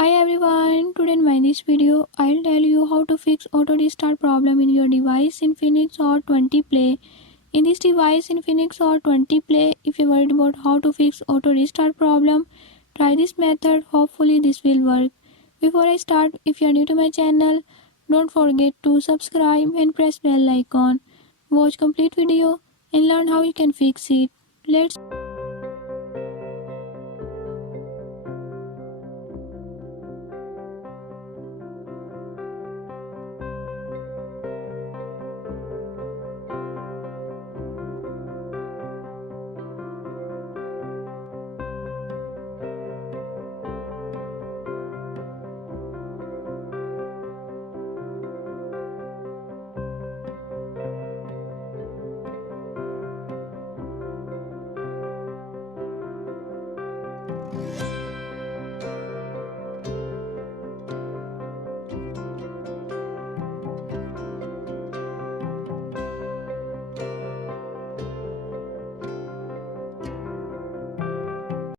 Hi everyone, today in this video, I'll tell you how to fix auto restart problem in your device Infinix Hot 20 Play. In this device Infinix Hot 20 Play, if you're worried about how to fix auto restart problem, try this method, hopefully this will work. Before I start, if you're new to my channel, don't forget to subscribe and press bell icon. Watch complete video and learn how you can fix it. Let's